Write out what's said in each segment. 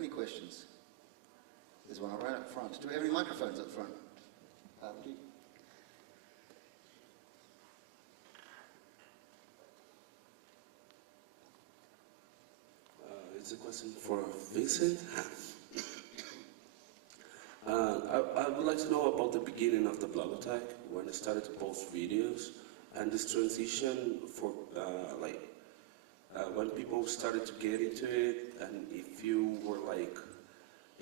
have any questions? There's one right up front. Do we have any microphones up front? It's a question for Vincent. I would like to know about the beginning of the Blogotheque, when I started to post videos, and this transition for when people started to get into it, and if you were like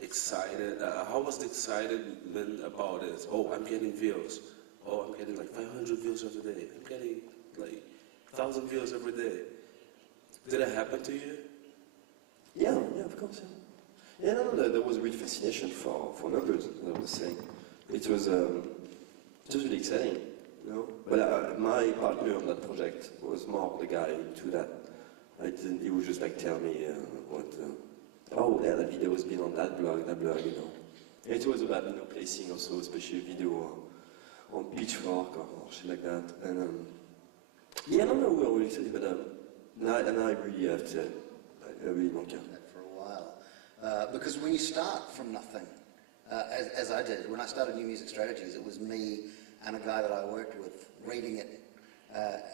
excited, how was the excitement about it? Oh, I'm getting views. Oh, I'm getting like 500 views every day. I'm getting like 1,000 views every day. Did it happen to you? Yeah, of course. Yeah, no, there was a real fascination for numbers, as I was saying. It was really exciting, you know. But my partner on that project was more the guy into that. He would just like tell me that video has been on that blog, you know. And it was about, you know, placing also especially video on Pitchfork or shit like that. And yeah, no, we were really excited, but I really have to, I really don't care. For a while. Because when you start from nothing, as I did, when I started New Music Strategies, it was me and a guy that I worked with reading it.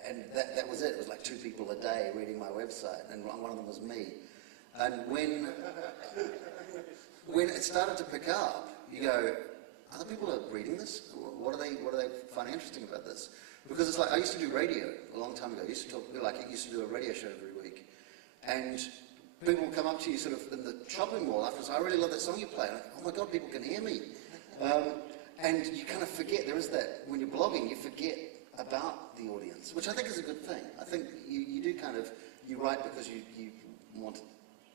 And that was it. It was like 2 people a day reading my website, and one of them was me. And when it started to pick up, you go, other people are reading this? What do they find interesting about this? Because it's like, I used to do radio a long time ago. I used to do a radio show every week. And people would come up to you sort of in the shopping mall after, I really love that song you play. And oh my God, people can hear me. And you kind of forget, there is that, when you're blogging, you forget about the audience, which I think is a good thing. I think you do kind of, you write because you want to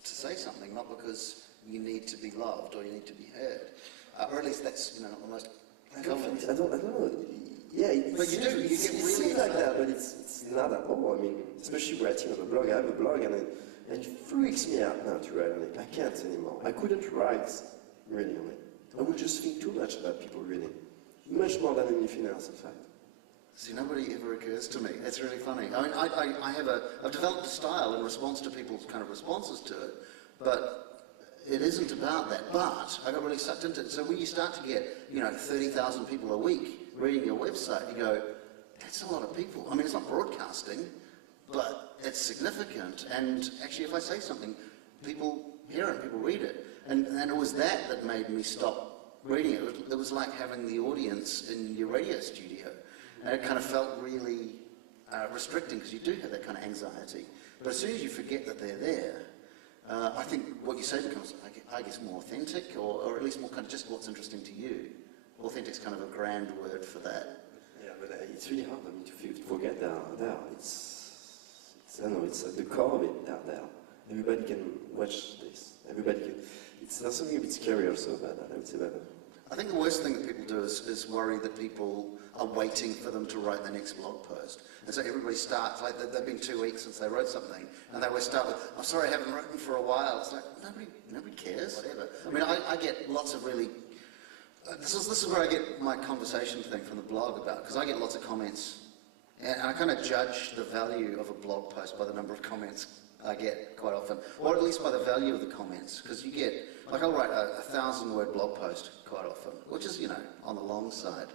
say something, not because you need to be loved or you need to be heard. Or at least that's, you know, not the most common. I don't know. Yeah, but you do. You get really like that, but it's not at all. I mean, especially writing on a blog. I have a blog, and it freaks me out now to write on it. I can't anymore. I couldn't write really on it. I would just think too much about people reading, much more than anything else, in fact. See, nobody ever occurs to me. It's really funny. I mean, I've developed a style in response to people's kind of responses to it, but it isn't about that. But I got really sucked into it. So when you start to get, you know, 30,000 people a week reading your website, you go, that's a lot of people. I mean, it's not broadcasting, but it's significant. And actually, if I say something, people hear it, people read it. And it was that made me stop reading it. It was like having the audience in your radio studio. And it kind of felt really restricting, because you do have that kind of anxiety. But as soon as you forget that they're there, I think what you say becomes, I guess, more authentic, or at least more kind of just what's interesting to you. Authentic's kind of a grand word for that. Yeah, but it's really hard for me to forget that are there. It's I don't know, it's at the core of it, they're there. Everybody can watch this. Everybody can. It's not something a bit scary also about that, I would say about that. I think the worst thing that people do is worry that people are waiting for them to write the next blog post. And so everybody starts, like they've been 2 weeks since they wrote something, and they always start with, I'm sorry I haven't written for a while. It's like, nobody cares, whatever. I mean, I get lots of really, this is where I get my conversation thing from the blog about, because I get lots of comments, and I kind of judge the value of a blog post by the number of comments I get quite often, or at least by the value of the comments, because you get, like I'll write a 1,000-word blog post quite often, which is, you know, on the long side,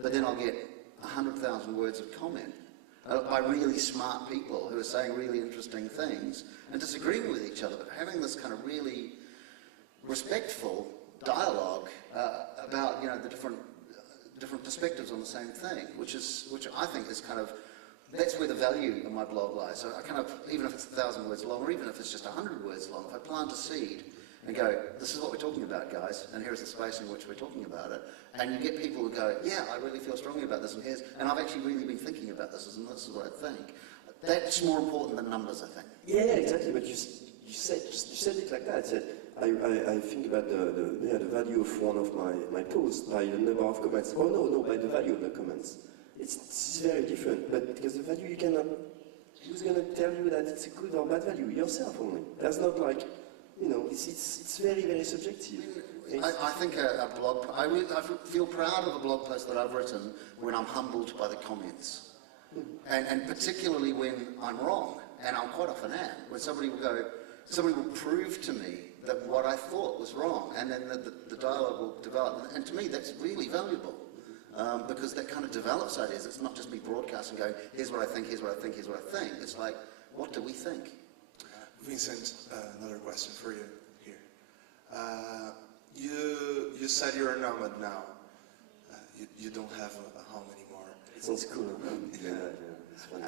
but then I'll get 100,000 words of comment by really smart people who are saying really interesting things and disagreeing with each other, but having this kind of really respectful dialogue about, you know, the different perspectives on the same thing, which I think is kind of, that's where the value of my blog lies. So I kind of, even if it's 1,000 words long, or even if it's just 100 words long, if I plant a seed and go, this is what we're talking about, guys, and here's the space in which we're talking about it, and you get people who go, yeah, I really feel strongly about this, and I've actually really been thinking about this, and this is what I think. That's more important than numbers, I think. Yeah, exactly, but you said it like that. I think about the value of one of my posts by the number of comments. Oh no, by the value of the comments. It's very different, but because the value you cannot, who's going to tell you that it's a good or bad value? Yourself only. That's not like, you know, it's very, very subjective. I think a blog, I feel proud of a blog post that I've written when I'm humbled by the comments. And particularly when I'm wrong, and I quite often am, when somebody will prove to me that what I thought was wrong, and then the dialogue will develop. And to me, that's really valuable, because that kind of develops ideas. It's not just me broadcasting going, here's what I think, here's what I think, here's what I think. It's like, what do we think? Vincent, another question for you here. You said you're a nomad now. You don't have a home anymore. It sounds cool. Yeah, it's funny.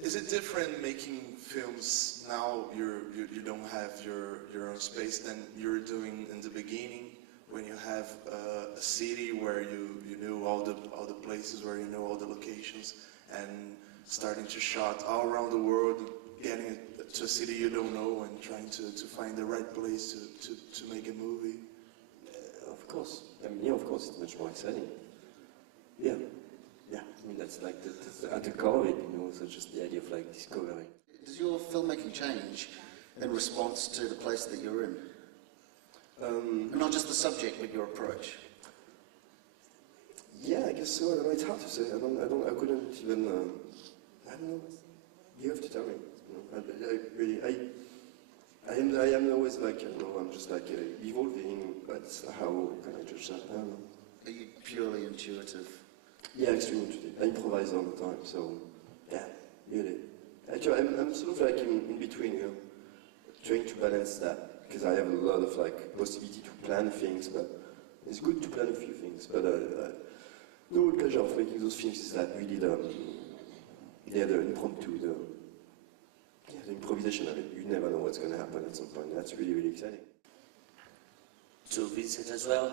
Is it different making films now? You don't have your own space than you were doing in the beginning, when you have a city where you knew all the places, where you know all the locations, and starting to shot all around the world, getting to a city you don't know and trying to find the right place to make a movie? Of course. I mean, yeah, of course, it's much more exciting. Yeah. Yeah, I mean, that's like at the core of it, you know, so just the idea of like discovering. Does your filmmaking change in response to the place that you're in? Not just the subject, but your approach. Yeah, I guess so. I don't know, it's hard to say. I couldn't even, I don't know. You have to tell me. You know, I am always like, you know, I'm just like evolving, but how can I judge that? I don't know. Are you purely intuitive? Yeah, extremely intuitive. I improvise all the time, so yeah, really. Actually, I'm sort of like in between, you know, trying to balance that, because I have a lot of like possibility to plan things, but it's good to plan a few things. But the pleasure of making those films is that really the impromptu, the improvisation of it. You never know what's going to happen at some point. That's really, really exciting. To Vincent as well,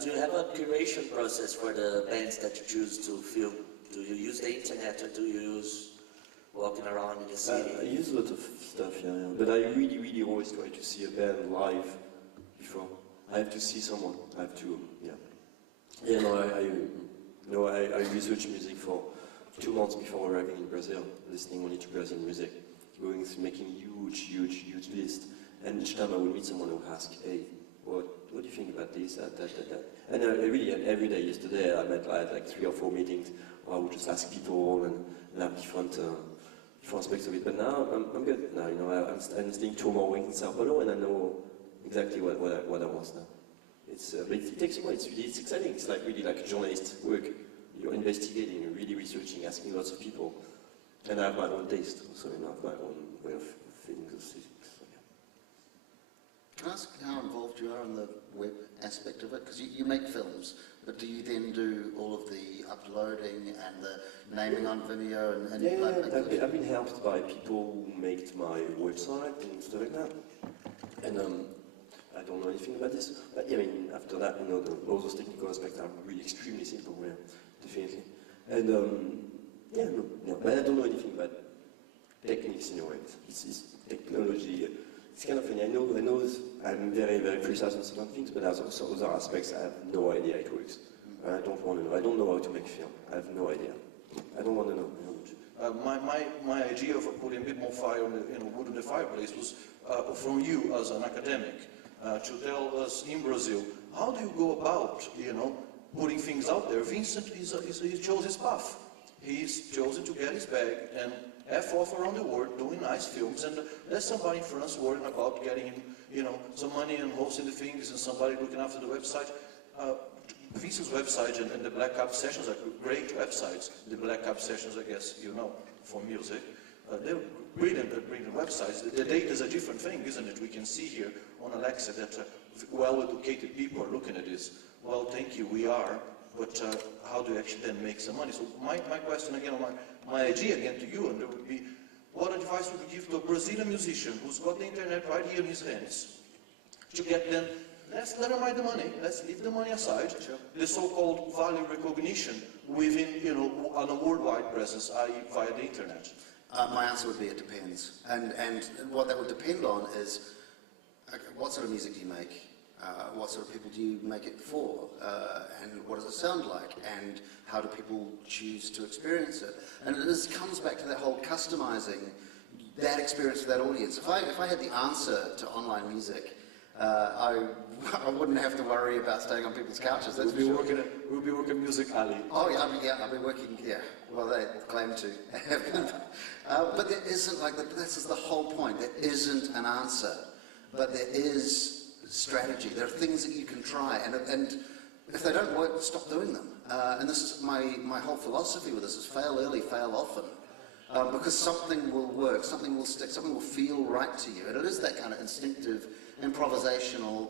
do you have a curation process for the bands that you choose to film? Do you use the internet, or do you use walking around in the city? I use a lot of stuff, yeah. But I really, really always try to see a band live before. I have to see someone. I have to, yeah. Yeah, no, I research music for 2 months before arriving in Brazil, listening only to Brazilian music, going through making huge list. And each time I would meet someone who would ask, hey, what do you think about this, that? And really, every day yesterday, I had like 3 or 4 meetings where I would just ask people and have different aspects of it. But now, I'm good. Now, you know, I'm staying 2 more weeks in São Paulo, and I know exactly what I want now. But it takes a while. It's exciting. It's like really like journalist work. You're investigating, you're really researching, asking lots of people. And I have my own taste, so you know, I have my own way of feeling those things. Can I ask how involved you are in the web aspect of it? Because you make films, but do you then do all of the uploading and the naming on Vimeo and yeah, I've been helped by people who make my website and stuff like that. And I don't know anything about this, but yeah, I mean, after that, you know, all those technical aspects are really extremely simple, yeah, definitely. And but I don't know anything about techniques in a way. It's technology. It's kind of funny. I know I'm very, very precise on certain things, but there's also other aspects I have no idea it works. I don't want to know. I don't know how to make film. I have no idea. I don't want to know. My idea of putting a bit more fire on the wood in the fireplace was from you as an academic to tell us in Brazil, how do you go about, putting things out there? Vincent he chose his path. He's chosen to get his bag and F off around the world doing nice films, and there's somebody in France worrying about getting some money and hosting the things, and somebody looking after the website. Vincent's website and the Black Cap Sessions are great websites. The Black Cap Sessions, I guess, for music. They're brilliant websites. The data is a different thing, isn't it? We can see here on Alexa that well-educated people are looking at this. Well, thank you, we are. But how do you actually then make some money? So my question again, my idea again to you, and there would be, what advice would you give to a Brazilian musician who's got the internet right here in his hands to get them, let's let him write the money, let's leave the money aside, the so-called value recognition within, on a worldwide presence, i.e. via the internet? My answer would be it depends. And what that would depend on is, what sort of music do you make? What sort of people do you make it for? And what does it sound like? And how do people choose to experience it? And this comes back to that whole customizing that experience for that audience. If I had the answer to online music, I wouldn't have to worry about staying on people's couches. That's We'll be working Music Alley. Oh yeah, I'll be working. Yeah, well they claim to. But there isn't this is the whole point. There isn't an answer. but there is strategy. There are things that you can try, and if they don't work, stop doing them. And this is my whole philosophy with this: is fail early, fail often. Because something will work, something will stick, something will feel right to you. And it is that kind of instinctive, improvisational,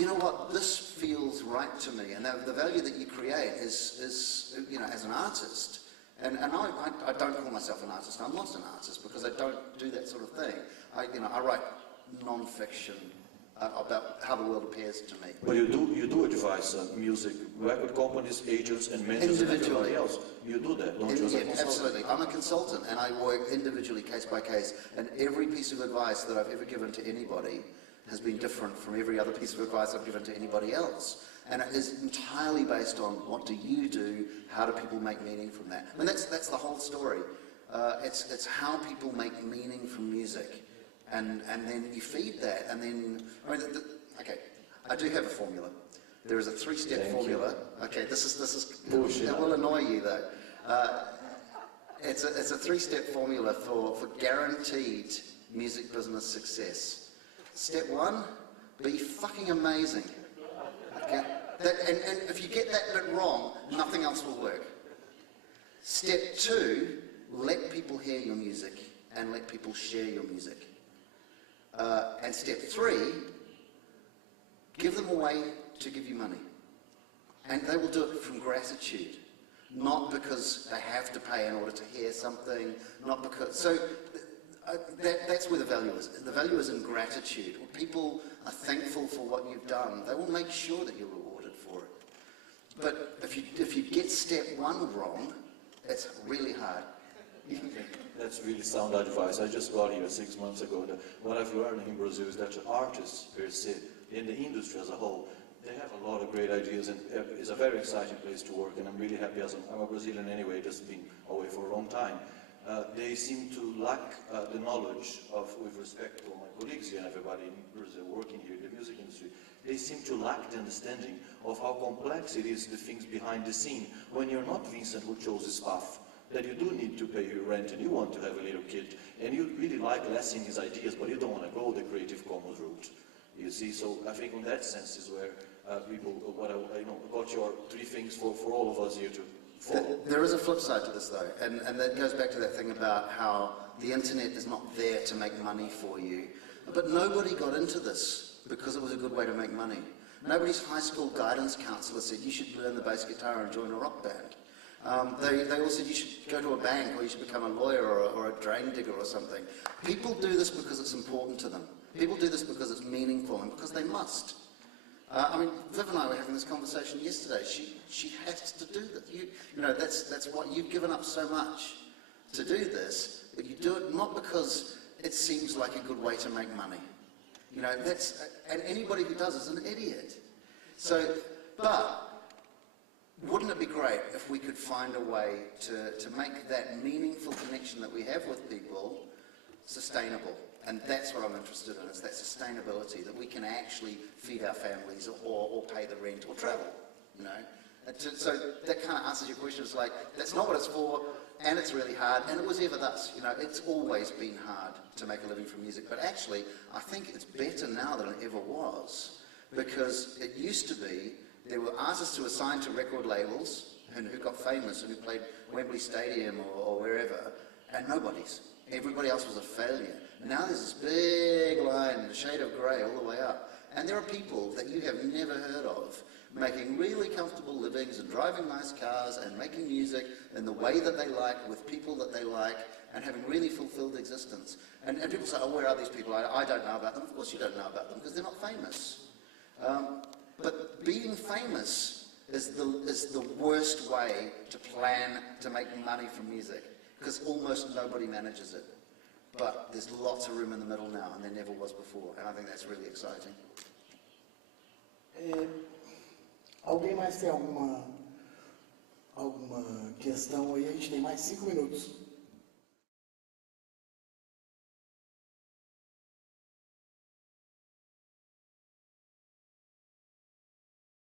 you know what, this feels right to me. And the value that you create is you know, as an artist. And I don't call myself an artist. I'm not an artist because I don't do that sort of thing. I write non-fiction about how the world appears to me. But you do advise music, record companies, agents, and managers, and everybody else. You do that, don't you? Yeah, absolutely. I'm a consultant, and I work individually, case by case, and every piece of advice that I've ever given to anybody has been different from every other piece of advice I've given to anybody else. And it is entirely based on what do you do, how do people make meaning from that. I mean, that's the whole story. It's how people make meaning from music. And then you feed that, and then, I mean, okay, I do have a formula. There is a 3-step formula. Okay, this is it will annoy you though. It's a 3-step formula for guaranteed music business success. Step 1, be fucking amazing. Okay, and if you get that bit wrong, nothing else will work. Step 2, let people hear your music and let people share your music. And step 3, give them a way to give you money. And they will do it from gratitude, not because they have to pay in order to hear something, not because... So that's where the value is. The value is in gratitude. When people are thankful for what you've done, they will make sure that you're rewarded for it. But if you get step 1 wrong, it's really hard. That's really sound advice. I just got here 6 months ago. What I've learned in Brazil is that artists, per se, in the industry as a whole, they have a lot of great ideas, and it's a very exciting place to work, and I'm really happy as I'm a Brazilian anyway, just been away for a long time. They seem to lack the knowledge of, with respect to my colleagues here and everybody in Brazil working here in the music industry, they seem to lack the understanding of how complex it is, the things behind the scene, when you're not Vincent who chose this path. That you do need to pay your rent and you want to have a little kid and you really like Lessing his ideas, but you don't want to go the Creative Commons route. You see, so I think in that sense is where people, got your 3 things for all of us here to follow. There is a flip side to this though, and that goes back to that thing about how the internet is not there to make money for you. But nobody got into this because it was a good way to make money. Nobody's high school guidance counselor said you should learn the bass guitar and join a rock band. They all said you should go to a bank or you should become a lawyer or a drain digger or something. People do this because it's important to them. People do this because it's meaningful and because they must. I mean, Viv and I were having this conversation yesterday. She has to do this. You know, that's what you've given up so much to do this, but you do it not because it seems like a good way to make money. You know, and anybody who does is an idiot. So, but wouldn't it be great if we could find a way to make that meaningful connection that we have with people sustainable? And that's what I'm interested in, is that sustainability, that we can actually feed our families or pay the rent or travel, you know. So that kind of answers your question. It's like, that's not what it's for, and it's really hard, and it was ever thus. You know, it's always been hard to make a living from music, but actually, I think it's better now than it ever was, because it used to be, there were artists who were signed to record labels, and who got famous, and who played Wembley Stadium or wherever, and nobody's. Everybody else was a failure. Now there's this big line, the shade of grey all the way up. And there are people that you have never heard of making really comfortable livings and driving nice cars and making music in the way that they like, with people that they like, and having really fulfilled existence. And people say, oh, where are these people? I don't know about them. Of course you don't know about them, because they're not famous. But being famous is the worst way to plan to make money from music, because almost nobody manages it. But there's lots of room in the middle now, and there never was before, and I think that's really exciting. Alguém mais tem alguma questão aí? A gente tem mais 5 minutos.